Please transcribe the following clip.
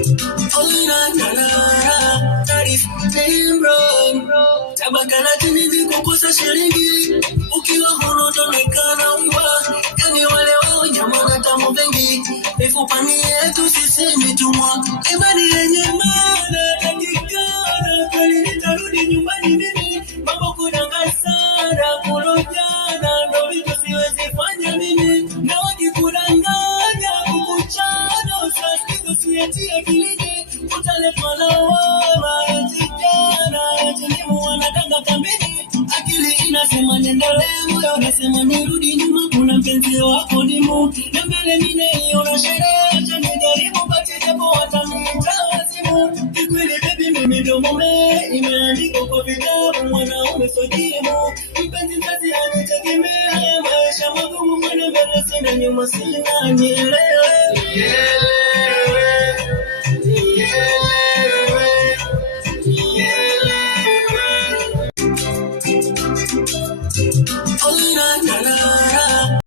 Oh na na na, that is damn wrong. Tabaka la chini ni kukosa shilingi, ukiwa huru utaonekana mbwa. Yani wale wao nyama na tamu vengi, mifupani yetu sisi mitumwa. Imani yenye maana takikana, kweli nitarudi nyumbani mimi. Mambo kudanga sana, kurojana, ndo vitu siwezi fanya mimi. Na wakikudanganya, kukuchano, sasizo siyatia akilini. Utaletwa lawama, eti jana, eti nimu wanatanga kambini. Akili inasema niendelee, moyo unasema nirudi nyuma. Kuna mpenzi wako dimu, na mbele ninaiona sherehe. Acha nijaribu basi japo wataniita wazimu. Kikweli baby mimi ndo mume, imeandikwa kwa vitabu mwanaume sio jimu. Mpenzi mzazi anitegemea, maisha magumu mwana mbele sina nyuma sina nielewe. Oh na na na.